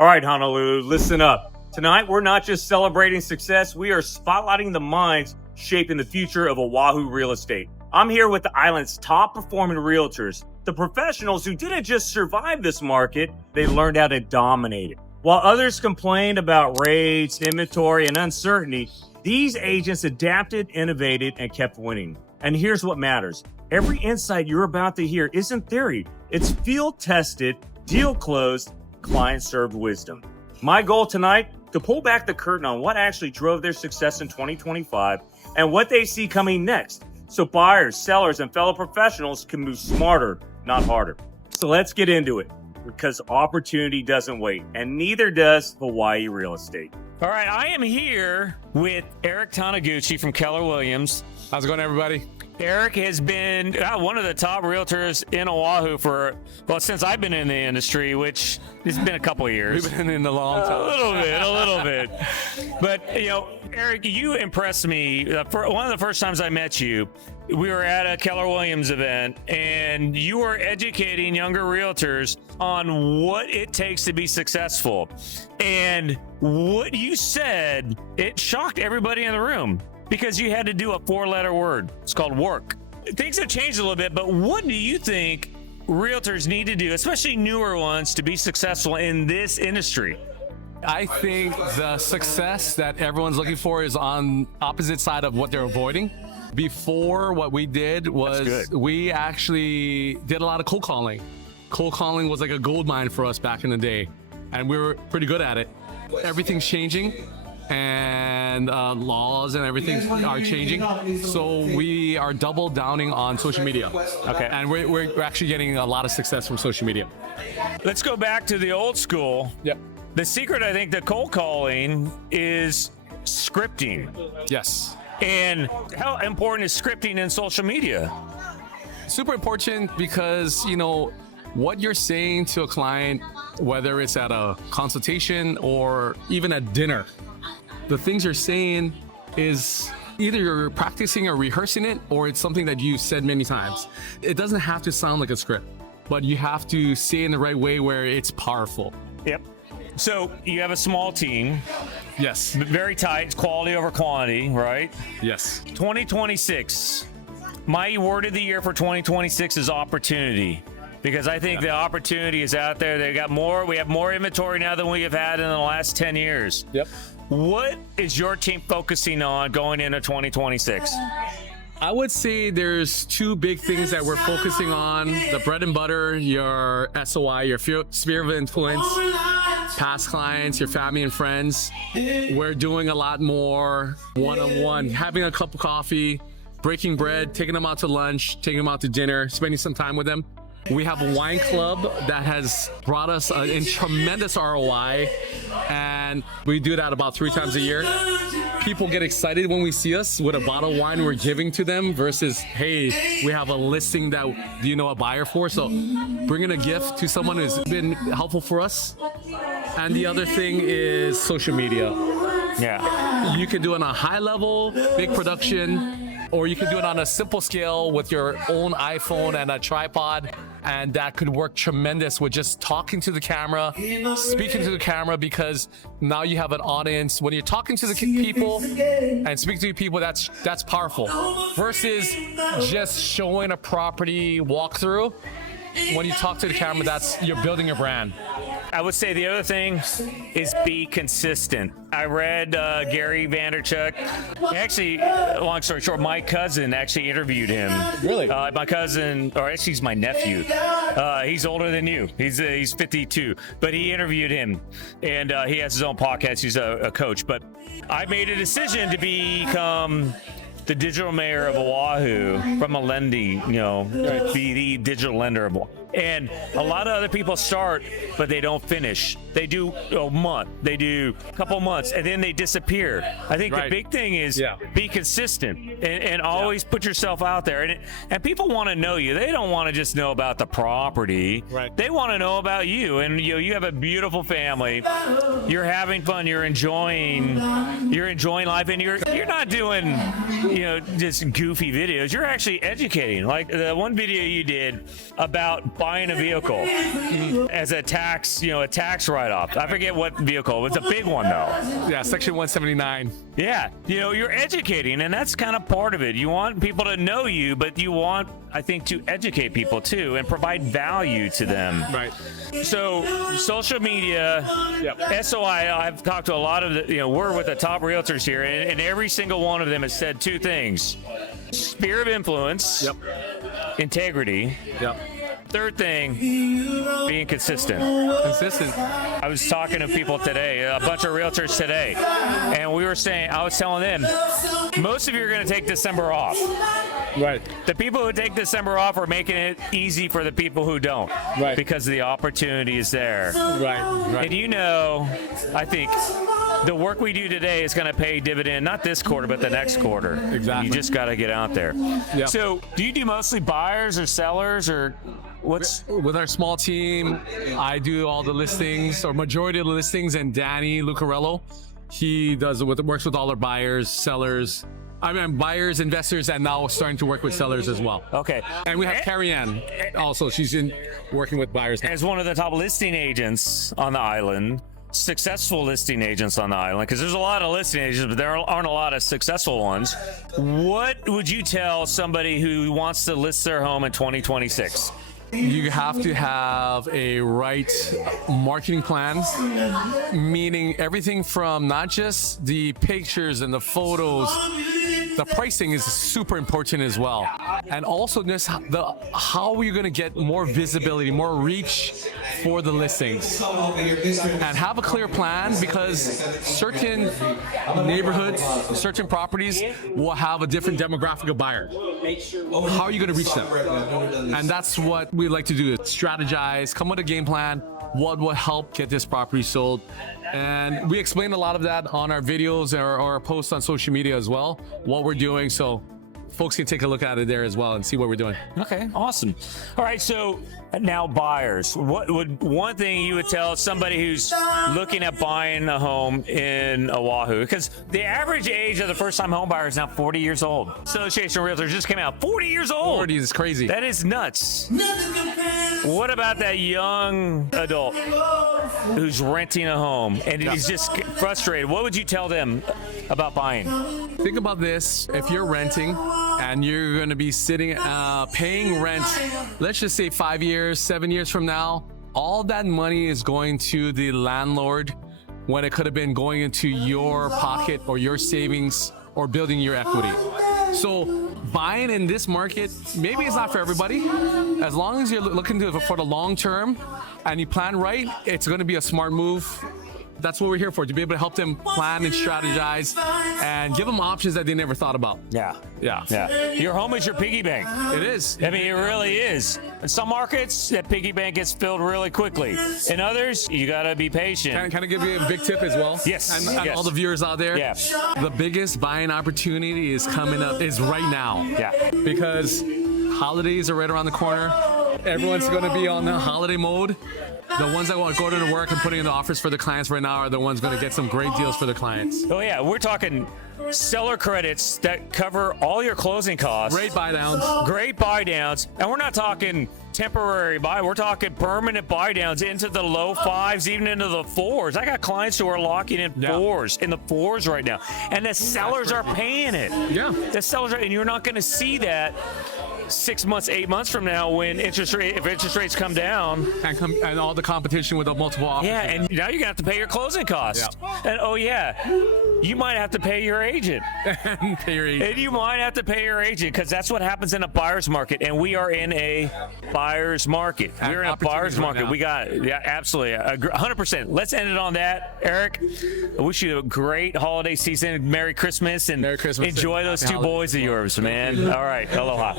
All right, Honolulu, listen up. Tonight, we're not just celebrating success, we are spotlighting the minds shaping the future of Oahu real estate. I'm here with the island's top performing realtors, the professionals who didn't just survive this market, they learned how to dominate it. While others complained about rates, inventory, and uncertainty, these agents adapted, innovated, and kept winning. And here's what matters. Every insight you're about to hear isn't theory. It's field tested, deal closed, client served wisdom. My goal tonight, to pull back the curtain on what actually drove their success in 2025 and what they see coming next, so buyers, sellers, and fellow professionals can move smarter, not harder. So let's get into it, because opportunity doesn't wait, and neither does Hawaii real estate. All right, I am here with Erik Taniguchi from Keller Williams. How's it going, everybody? Erik has been one of the top realtors in Oahu since I've been in the industry, which it's been a couple of years. We've been in a long time. A little bit. But, Erik, you impressed me. For one of the first times I met you, we were at a Keller Williams event, and you were educating younger realtors on what it takes to be successful. And what you said, it shocked everybody in the room. Because you had to do a 4-letter word. It's called work. Things have changed a little bit, but what do you think realtors need to do, especially newer ones, to be successful in this industry? I think the success that everyone's looking for is on opposite side of what they're avoiding. Before, what we did was we actually did a lot of cold calling. Cold calling was like a gold mine for us back in the day, and we were pretty good at it. Everything's changing. And laws and everything are changing, so we are double downing on social media. Okay. And we're actually getting a lot of success from social media. Let's go back to the old school. Yep. The secret, I think, to cold calling is scripting. Yes. And how important is scripting in social media? Super important because, what you're saying to a client, whether it's at a consultation or even at dinner, the things you're saying is either you're practicing or rehearsing it, or it's something that you've said many times. It doesn't have to sound like a script, but you have to say it in the right way where it's powerful. Yep. So you have a small team. Yes. Very tight. It's quality over quantity, right? Yes. 2026. My word of the year for 2026 is opportunity. Because I think the opportunity is out there. We have more inventory now than we have had in the last 10 years. Yep. What is your team focusing on going into 2026? I would say there's two big things that we're focusing on. The bread and butter, your SOI, your sphere of influence, past clients, your family and friends. We're doing a lot more one-on-one, having a cup of coffee, breaking bread, taking them out to lunch, taking them out to dinner, spending some time with them. We have a wine club that has brought us in tremendous ROI, and we do that about 3 times a year. People get excited when we see us with a bottle of wine we're giving to them versus, hey, we have a listing that do you know a buyer for? So bringing a gift to someone has been helpful for us. And the other thing is social media. Yeah. You can do it on a high level, big production, or you can do it on a simple scale with your own iPhone and a tripod, and that could work tremendous with just talking to the camera, speaking to the camera, because now you have an audience. When you're talking to the people and speaking to people, that's powerful. Versus just showing a property walkthrough. When you talk to the camera, you're building your brand. I would say the other thing is be consistent. I read Gary Vaynerchuk. Actually, long story short, my cousin actually interviewed him. Really? My cousin, or actually he's my nephew. He's older than you. He's 52, but he interviewed him, and he has his own podcast. He's a coach. But I made a decision to become the digital mayor of Oahu from a lending, be the digital lender of Oahu. And a lot of other people start, but they don't finish. They do a month, they do a couple months, and then they disappear. I think the big thing is be consistent and always put yourself out there. And people want to know you. They don't want to just know about the property. Right. They want to know about you. And you have a beautiful family. You're having fun. You're enjoying life, and you're not doing just goofy videos. You're actually educating. Like the one video you did about buying a vehicle as a tax, a tax write-off. I forget what vehicle. It's a big one though. Yeah, Section 179. Yeah, you're educating, and that's kind of part of it. You want people to know you, but you want, I think, to educate people too and provide value to them. Right. So social media, SOI, I've talked to a lot of we're with the top realtors here, and every single one of them has said two things: sphere of influence, integrity. Third thing, being consistent. I was talking to people today, a bunch of realtors today, and I was telling them, most of you are going to take December off. Right. The people who take December off are making it easy for the people who don't. Right. Because the opportunity is there. Right. And I think the work we do today is going to pay dividend, not this quarter, but the next quarter. Exactly. You just got to get out there. Yep. So do you do mostly buyers or sellers, or what's... With our small team, I do all the listings, or majority of the listings, and Danny Lucarello, he works with all our buyers, sellers. Buyers, investors, and now starting to work with sellers as well. Okay. And we have Carrie Ann also. She's working with buyers now. As one of the top listing agents on the island, successful listing agents on the island, because there's a lot of listing agents, but there aren't a lot of successful ones. What would you tell somebody who wants to list their home in 2026? You have to have a right marketing plan, meaning everything from not just the pictures and the photos. The pricing is super important as well, and also just how are you going to get more visibility, more reach for the listings, and have a clear plan, because certain neighborhoods, certain properties will have a different demographic of buyer. How are you going to reach them? And that's what we like to do: is strategize, come with a game plan. What will help get this property sold? And we explain a lot of that on our videos or our posts on social media as well, what we're doing, so folks can take a look at it there as well and see what we're doing. Okay, awesome. All right, so now buyers. What would one thing you would tell somebody who's looking at buying a home in Oahu? Because the average age of the first-time home buyer is now 40 years old. Association of Realtors just came out, 40 years old. 40 is crazy. That is nuts. What about that young adult who's renting a home and he's just frustrated? What would you tell them about buying? Think about this: if you're renting and you're going to be sitting paying rent, let's just say 5 years, 7 years from now, all that money is going to the landlord when it could have been going into your pocket or your savings or building your equity. So buying in this market, maybe it's not for everybody. As long as you're looking for the long term and you plan right, it's going to be a smart move. That's what we're here for, to be able to help them plan and strategize and give them options that they never thought about. Yeah. Your home is your piggy bank. It is. I mean, it really is. In some markets, that piggy bank gets filled really quickly. In others, you got to be patient. Can I give you a big tip as well? Yes. And all the viewers out there. Yeah. The biggest buying opportunity is coming up, is right now. Yeah. Because holidays are right around the corner. Everyone's going to be on the holiday mode. The ones that want to go to work and putting in the offers for the clients right now are the ones going to get some great deals for the clients. Oh yeah, we're talking seller credits that cover all your closing costs. Great buy downs. Great buy downs. And we're not talking temporary buy. We're talking permanent buy downs into the low fives, even into the fours. I got clients who are locking in in the fours right now. And the sellers are paying it. Yeah. The sellers are, and you're not going to see that 6 months, 8 months from now when if interest rates come down, and all the competition with the multiple offers. Yeah, and now you're gonna have to pay your closing costs. And you might have to pay your agent. And you might have to pay your agent, because that's what happens in a buyer's market, and we are in a buyer's market. We're in a buyer's market. Right, we got absolutely 100%. Let's end it on that, Eric. I wish you a great holiday season, Merry Christmas, and Merry Christmas, enjoy those two boys of yours, man. All right, aloha.